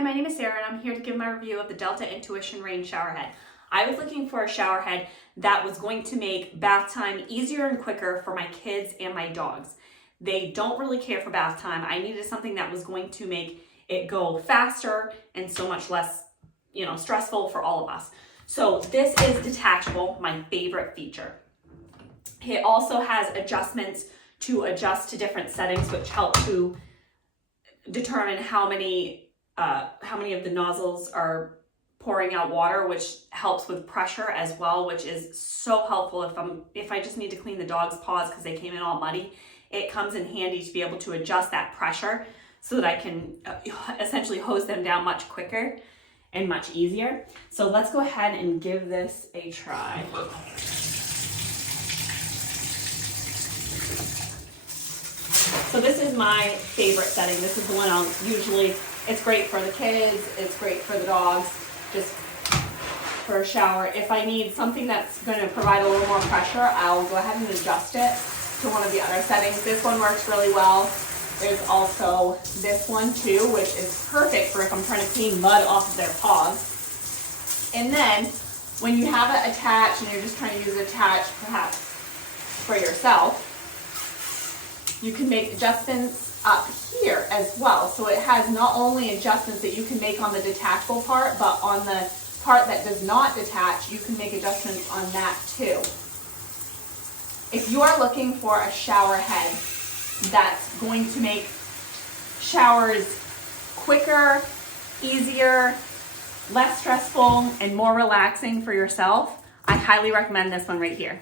Hi, my name is Sarah and I'm here to give my review of the Delta In2ition rain shower head. I was looking for a shower head that was going to make bath time easier and quicker for my kids and my dogs. They don't really care for bath time. I needed something that was going to make it go faster and so much less, stressful for all of us. So this is detachable, my favorite feature. It also has adjustments to adjust to different settings, which help to determine how many of the nozzles are pouring out water, which helps with pressure as well, which is so helpful if I just need to clean the dog's paws because they came in all muddy. It comes in handy to be able to adjust that pressure so that I can essentially hose them down much quicker and much easier. So let's go ahead and give this a try. So this is my favorite setting. This is the one it's great for the kids, it's great for the dogs, just for a shower. If I need something that's going to provide a little more pressure, I'll go ahead and adjust it to one of the other settings. This one works really well. There's also this one too, which is perfect for if I'm trying to clean mud off of their paws. And then when you have it attached and you're just trying to use it attached perhaps for yourself, you can make adjustments up here as well. So it has not only adjustments that you can make on the detachable part, but on the part that does not detach, you can make adjustments on that too. If you are looking for a shower head that's going to make showers quicker, easier, less stressful, and more relaxing for yourself, I highly recommend this one right here.